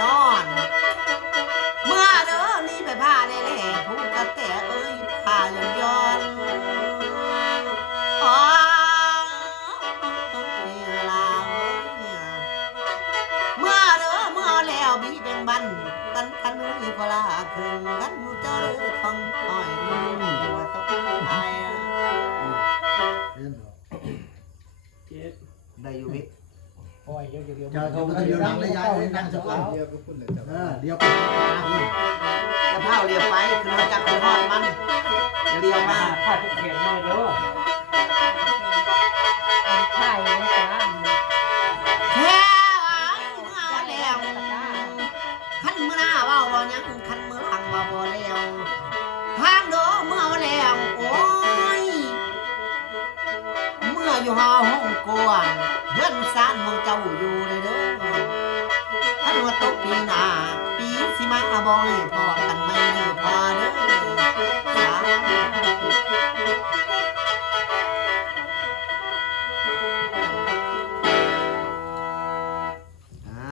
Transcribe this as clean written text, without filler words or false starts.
นอนเมื่อเด้อนี่ไปผ้าได้แหล่ผู้กระแต่เอ้ยผ้าย้อนอ๋อเมื่อเด้อเมื่อแล้วบีเป็นบันกันกันนี่ก็ลาคืนกันเจอทองอ้อยมือว่าต้องไอ้ได้อยู่วิโอ้ยเดี๋ยวเจ้าเขาเดียวนั่งเลยยายนั่งสักคนเดียวก็พุ่นเลยเจ้าเดียวไปจะเผาเรียวไปคือมาจับไปทอดมันเรียวมาข้าทุกเขียนเลยเด้อใช่เลยจ้าแค่เมื่อแล้วขันมือหน้าว่าบ่ยังขันมือหลังว่าบ่แล้วทางเด้อเมื่อแล้วโอ้ยเมื่ออยู่หาห้องกวนเฮือนซานมองเจ้าอยู่เลยเด้อถ้าว่าตกปีหน้าปีสิมาบ่ให้พ่อ